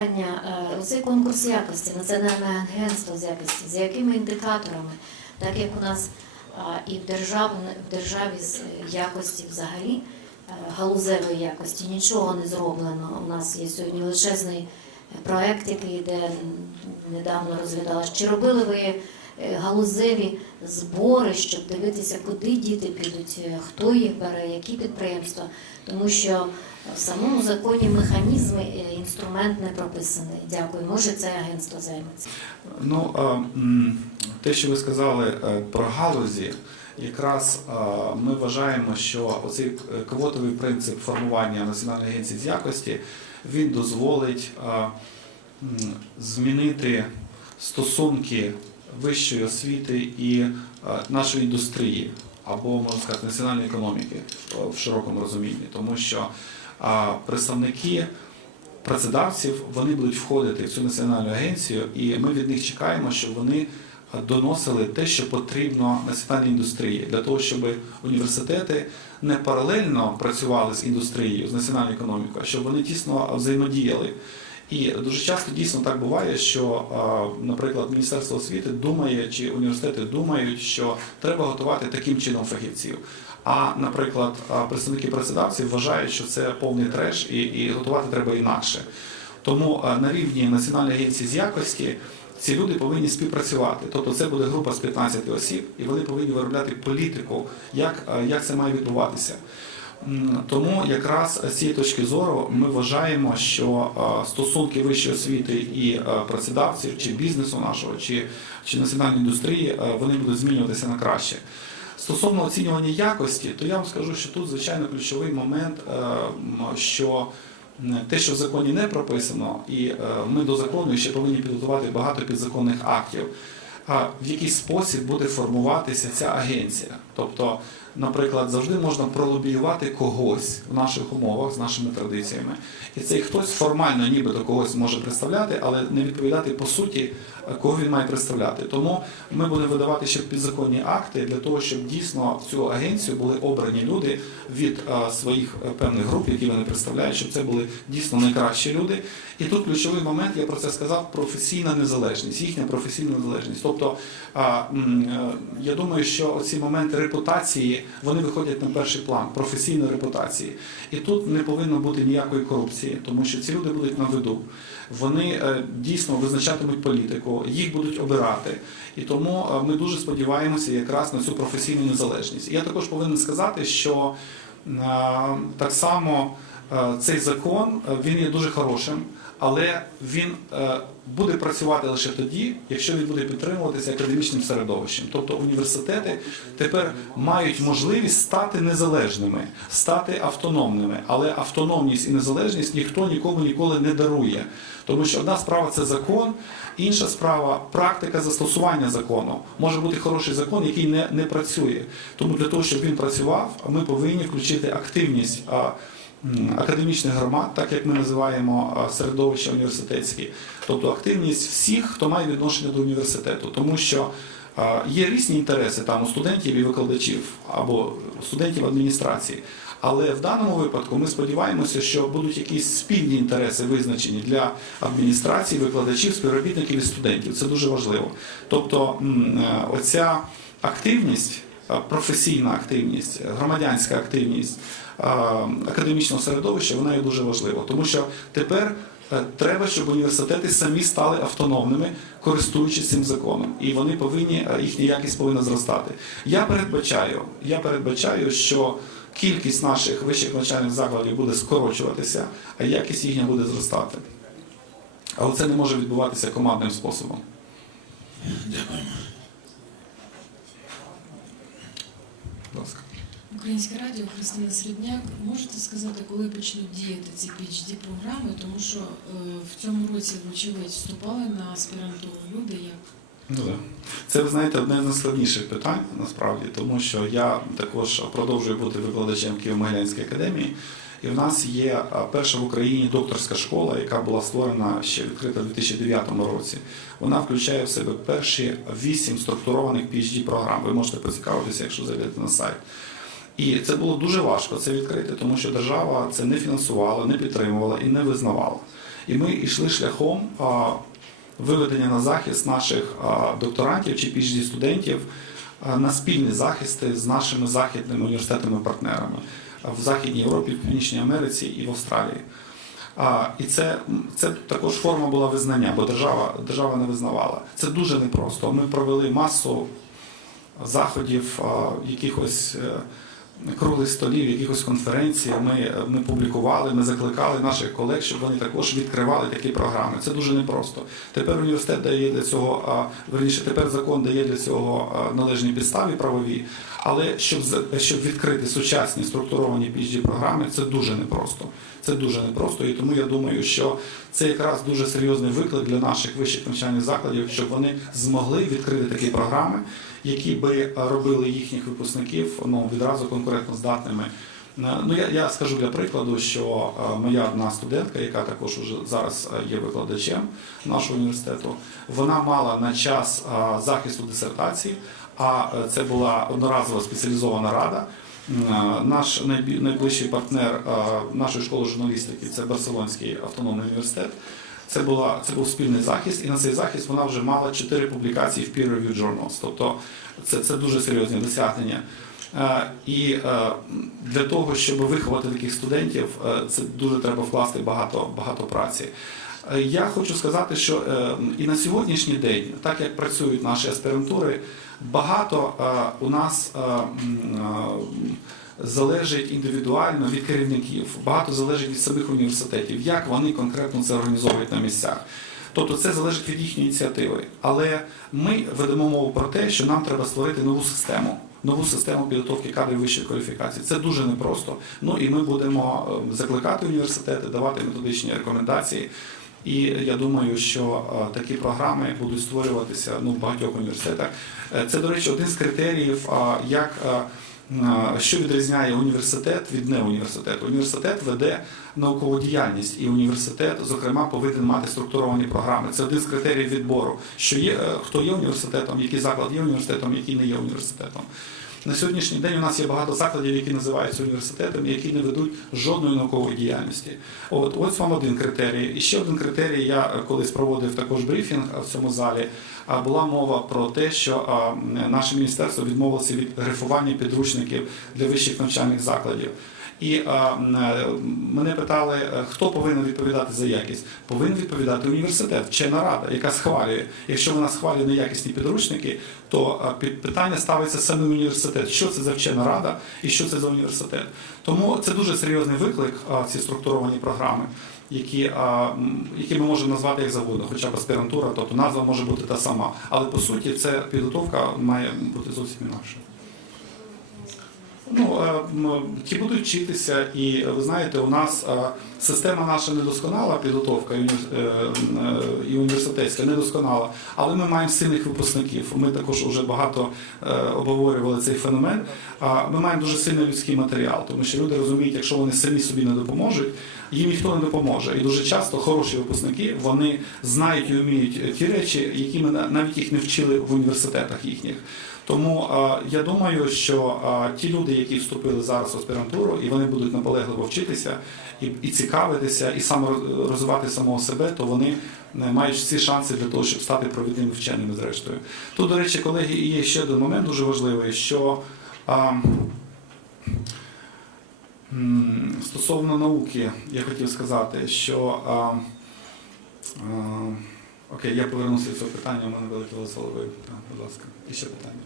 Питання, цей Оцей конкурс якості, Національне агентство з якості, з якими індикаторами, так як у нас і в, державі, в державі з е, якості взагалі, е, галузевої якості, нічого не зроблено. У нас є сьогодні величезний е, проект, який йде недавно розглядалось. Чи робили ви е, галузеві збори, щоб дивитися, куди діти підуть, е, хто їх бере, які підприємства? Тому що в самому законі механізми, е, інструмент не прописаний. Дякую. Може, це агентство займеться. Ну, е, те, що ви сказали е, про галузі, якраз е, ми вважаємо, що оцей е, квотовий принцип формування Національної агенції з якості він дозволить е, змінити стосунки вищої освіти і е, нашої індустрії або можна сказати національної економіки е, в широкому розумінні, тому що е, представники працедавців вони будуть входити в цю національну агенцію, і ми від них чекаємо, щоб вони доносили те, що потрібно національній індустрії, для того, щоб університети не паралельно працювали з індустрією, з національною економікою, а щоб вони тісно взаємодіяли. І дуже часто дійсно так буває, що, наприклад, Міністерство освіти думає чи університети думають, що треба готувати таким чином фахівців. А, наприклад, представники працедавців вважають, що це повний треш і, і готувати треба інакше. Тому на рівні Національної агенції з якості ці люди повинні співпрацювати. Тобто це буде група з 15 осіб, і вони повинні виробляти політику, як, як це має відбуватися. Тому якраз з цієї точки зору ми вважаємо, що е, стосунки вищої освіти і е, працедавців, чи бізнесу нашого, чи, чи національної індустрії, е, вони будуть змінюватися на краще. Стосовно оцінювання якості, то я вам скажу, що тут звичайно ключовий момент, що те, що в законі не прописано, і ми до закону ще повинні підготувати багато підзаконних актів. В який спосіб буде формуватися ця агенція? Тобто, наприклад, завжди можна пролобіювати когось в наших умовах з нашими традиціями, і цей хтось формально нібито когось може представляти, але не відповідати по суті, кого він має представляти. Тому ми будемо видавати ще підзаконні акти для того, щоб дійсно в цю агенцію були обрані люди від е, своїх е, певних груп, які вони представляють, щоб це були дійсно найкращі люди. І тут ключовий момент, я про це сказав, професійна незалежність, їхня професійна незалежність. Тобто, е, я думаю, що ці моменти репутації вони виходять на перший план професійної репутації. І тут не повинно бути ніякої корупції, тому що ці люди будуть на виду. Вони е, дійсно визначатимуть політику, їх будуть обирати. І тому е, ми дуже сподіваємося якраз на цю професійну незалежність. І я також повинен сказати, що е, так само цей закон е, він є дуже хорошим, але він е, буде працювати лише тоді, якщо він буде підтримуватися академічним середовищем. Тобто університети тепер мають можливість стати незалежними, стати автономними, але автономність і незалежність ніхто нікому ніколи не дарує. Тому що одна справа це закон, інша справа практика застосування закону. Може бути хороший закон, який не, не працює. Тому для того, щоб він працював, ми повинні включити активність. Академічних громад, так як ми називаємо а, середовища університетські, тобто активність всіх, хто має відношення до університету, тому що є різні інтереси там у студентів і викладачів або студентів адміністрації. Але в даному випадку ми сподіваємося, що будуть якісь спільні інтереси визначені для адміністрації, викладачів, співробітників і студентів. Це дуже важливо. Тобто, е, оця активність, е, професійна активність, громадянська активність е, академічного середовища, вона є дуже важлива, тому що тепер. е, Треба, щоб університети самі стали автономними, користуючись цим законом, і вони повинні е, їхня якість повинна зростати. Я передбачаю, я передбачаю, що кількість наших вищих навчальних закладів буде скорочуватися, а якість їхня буде зростати. Але це не може відбуватися командним способом. Дякуємо. Будь ласка. Українське радіо Христина Середняк. Можете сказати, коли почнуть діяти ці phd програми, тому що е, в цьому році, вочевидь, вступали на аспірантуру люди, як Ну, да. Це, ви знаєте, одне з найскладніших питань насправді, тому що я також продовжую бути викладачем Києво-Могилянської академії. І в нас є перша в Україні докторська школа, яка була створена ще відкрита в 2009 році. Вона включає в себе перші вісім структурованих phd програм. Ви можете поцікавитися, якщо зайдете на сайт. І це було дуже важко це відкрити, тому що держава це не фінансувала, не підтримувала і не визнавала. І ми йшли шляхом виведення на захист наших докторантів чи phd студентів на спільні захисти з нашими західними університетами-партнерами в Західній Європі, в Північній Америці і в Австралії. І це, це також форма була визнання, бо держава, держава не визнавала. Це дуже непросто. Ми провели масу заходів, якихось е, круглих столів, якихось конференцій. Ми, ми публікували, ми закликали наших колег, щоб вони також відкривали такі програми. Це дуже непросто. Тепер університет дає для цього, верніше, тепер закон дає для цього належні підстави правові. Але щоб щоб відкрити сучасні структуровані phd програми, це дуже непросто. Це дуже непросто, і тому я думаю, що це якраз дуже серйозний виклик для наших вищих навчальних закладів, щоб вони змогли відкрити такі програми, які би робили їхніх випускників ну, відразу конкурентно здатними. Е, Ну, я, я скажу для прикладу, що е, моя одна студентка, яка також уже зараз е, є викладачем нашого університету, вона мала на час захисту дисертації, а це була одноразова спеціалізована рада. Наш найближчий партнер нашої школи журналістики це Барселонський автономний університет. Це була це був спільний захист, і на цей захист вона вже мала чотири публікації в peer review journals. Тобто це, це дуже серйозні досягнення. Е, І е, для того, щоб виховати таких студентів, е, це дуже треба вкласти багато, багато праці. Я хочу сказати, що і на сьогоднішній день, так як працюють наші аспірантури, багато у нас залежить індивідуально від керівників, багато залежить від самих університетів, як вони конкретно це організовують на місцях. Тобто це залежить від їхньої ініціативи. Але ми ведемо мову про те, що нам треба створити нову систему. Нову систему підготовки кадрів вищої кваліфікації. Це дуже непросто. Ну і ми будемо е, закликати університети, давати методичні рекомендації. І я думаю, що е, такі програми будуть створюватися ну, в багатьох університетах. Е, Це, до речі, один з критеріїв, як що відрізняє університет від неуніверситету. Університет веде наукову діяльність, і університет, зокрема, повинен мати структуровані програми. Це один з критеріїв відбору, що є е, хто є університетом, який заклад є університетом, який не є університетом. На сьогоднішній день у нас є багато закладів, які називаються університетами, які не ведуть жодної наукової діяльності. От ось вам один критерій. І ще один критерій. Я колись проводив також брифінг в цьому залі. а Була мова про те, що наше міністерство відмовилося від грифування підручників для вищих навчальних закладів. І а, е, мене питали, е, хто повинен відповідати за якість. Повинен відповідати університет, вчена рада, яка схвалює. Якщо вона схвалює неякісні підручники, то під питання ставиться саме університет. Що це за вчена рада і що це за університет? Тому це дуже серйозний виклик, ці структуровані програми. Які, які ми можемо назвати як завгодно, хоча б аспірантура, тобто назва може бути та сама. Але по суті, це підготовка має бути зовсім інакша. Ну, е, ті будуть вчитися, і ви знаєте, у нас е, система наша недосконала, підготовка і е, е, університетська недосконала, але ми маємо сильних випускників. Ми також вже багато е, обговорювали цей феномен. Ми маємо дуже сильний людський матеріал, тому що люди розуміють, якщо вони самі собі не допоможуть, їм ніхто не допоможе. І дуже часто хороші випускники вони знають і вміють ті речі, які ми навіть їх не вчили в університетах їхніх. Тому я думаю, що ті люди, які вступили зараз в аспірантуру, і вони будуть наполегливо вчитися і, і цікавитися, і розвивати самого себе, то вони е, мають всі шанси для того, щоб стати провідними вченими зрештою. Тут, до речі, колеги, є ще один момент дуже важливий, що а, стосовно науки, я хотів сказати, що а, а, окей, я повернуся до цього питання, у мене вилетіло з голови. Будь ласка, і ще питання.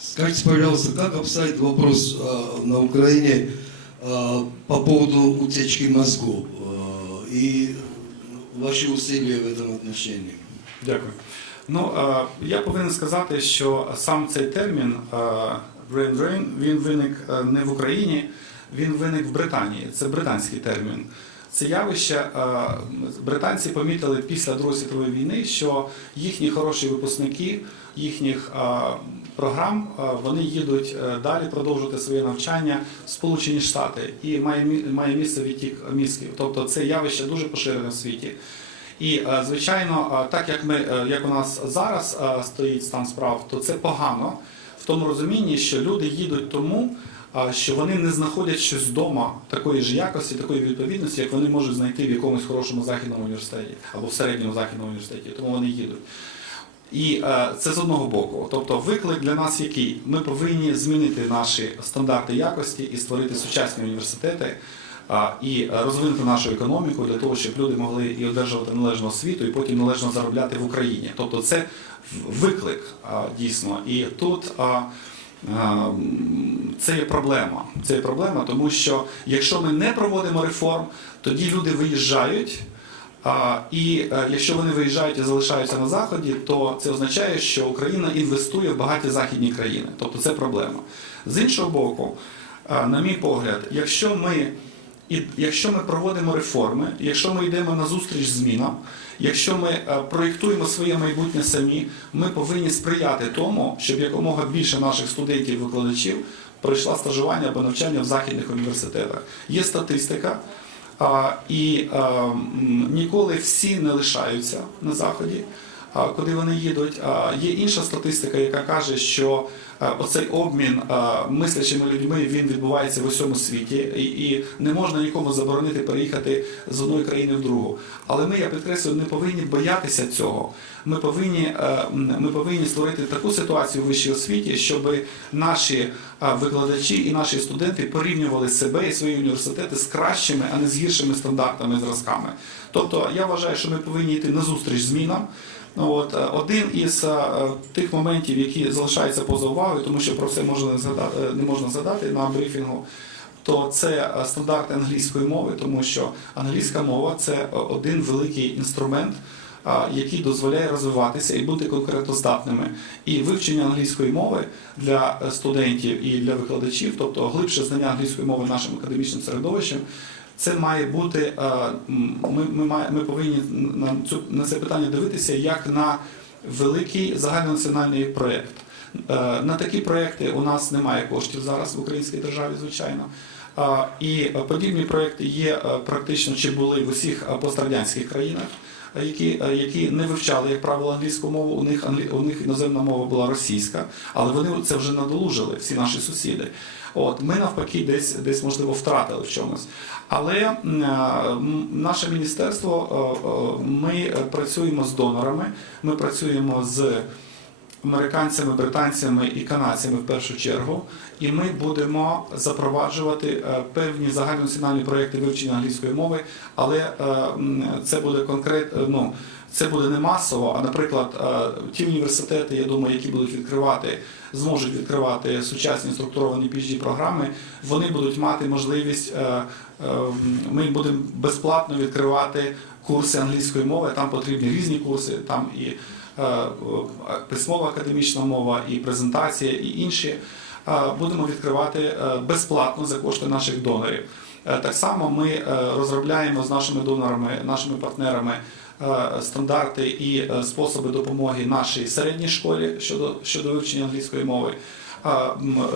Скажите, пожалуйста, как обстоит вопрос на Украине по поводу утечки мозгов и ваши усилия в этом отношении? Дякую. Ну, я повинен сказати, що сам цей термін brain drain, він виник не в Україні, він виник в Британії. Це британський термін. Це явище британці помітили після Другої світової війни, що їхні хороші випускники їхніх програм вони їдуть е, далі продовжувати своє навчання в Сполучені Штати і має місце відтік мізків. Тобто це явище дуже поширене в світі. І е, звичайно, е, так як ми як у нас зараз стоїть стан справ, то це погано в тому розумінні, що люди їдуть тому, що вони не знаходять щось вдома такої ж якості, такої відповідності, як вони можуть знайти в якомусь хорошому західному університеті або в середньому західному університеті. Тому вони їдуть. І е, це з одного боку. Тобто виклик для нас який? Ми повинні змінити наші стандарти якості і створити сучасні університети і розвинути нашу економіку для того, щоб люди могли і одержувати належну освіту, і потім належно заробляти в Україні. Тобто це виклик дійсно. І тут. Це є проблема. Це є проблема, тому що якщо ми не проводимо реформ, тоді люди виїжджають. І е, якщо вони виїжджають і залишаються на заході, то це означає, що Україна інвестує в багаті західні країни. Тобто це проблема. З іншого боку, е, на мій погляд, якщо ми якщо ми проводимо реформи, якщо ми йдемо на зустріч змінам, якщо ми е, проєктуємо своє майбутнє самі, ми повинні сприяти тому, щоб якомога більше наших студентів-викладачів пройшла стажування або навчання в західних університетах. Є статистика. І ніколи всі не лишаються на заході. Куди вони їдуть? Є інша статистика, яка каже, що оцей обмін мислячими людьми він відбувається в усьому світі, і, не можна нікому заборонити переїхати з одної країни в другу. Але ми, я підкреслюю, не повинні боятися цього. Ми повинні, е, ми повинні створити таку ситуацію в вищій освіті, щоб наші викладачі і наші студенти порівнювали себе і свої університети з кращими, а не з гіршими стандартами зразками. Тобто я вважаю, що ми повинні йти на зустріч змінам. Ну, от, е, один із е, тих моментів, які залишаються поза увагою, тому що про це можна згадати, е, не можна згадати на брифінгу, то це стандарти англійської мови, тому що англійська мова це один великий інструмент, який дозволяє розвиватися і бути конкурентоздатними. І вивчення англійської мови для студентів і для викладачів, тобто глибше знання англійської мови нашим академічним середовищем. Це має бути. е, Ми, ми, ми повинні на цю на це питання дивитися як на великий загальнонаціональний проєкт. Е, На такі проєкти у нас немає коштів зараз в українській державі, звичайно. І подібні проєкти є е, практично чи були в усіх е, пострадянських країнах, е, які, е, які не вивчали, як правило, англійську мову. У них у них іноземна мова була російська, але вони це вже надолужили, всі наші сусіди. От ми навпаки, десь десь можливо втратили в чомусь. Але наше міністерство е, е, ми працюємо з донорами, ми працюємо з американцями, британцями і канадцями в першу чергу, і ми будемо запроваджувати е, певні загальнонаціональні проекти вивчення англійської мови, але це буде конкретно. Ну, це буде не масово, а наприклад, е, ті університети, я думаю, які будуть відкривати, зможуть відкривати сучасні структуровані phd програми, вони будуть мати можливість. е, е, Ми будемо безплатно відкривати курси англійської мови. Там потрібні різні курси, там і письмова академічна мова, і презентація, і інші. Будемо відкривати безплатно за кошти наших донорів. Так само ми розробляємо з нашими донорами, нашими партнерами стандарти і е, способи допомоги нашій середній школі щодо, щодо вивчення англійської мови. е,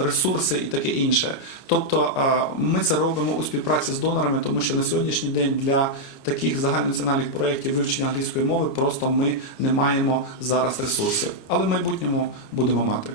Ресурси і таке інше. Тобто е, ми це робимо у співпраці з донорами, тому що на сьогоднішній день для таких загальнонаціональних проєктів вивчення англійської мови просто ми не маємо зараз ресурсів. Але в майбутньому будемо мати.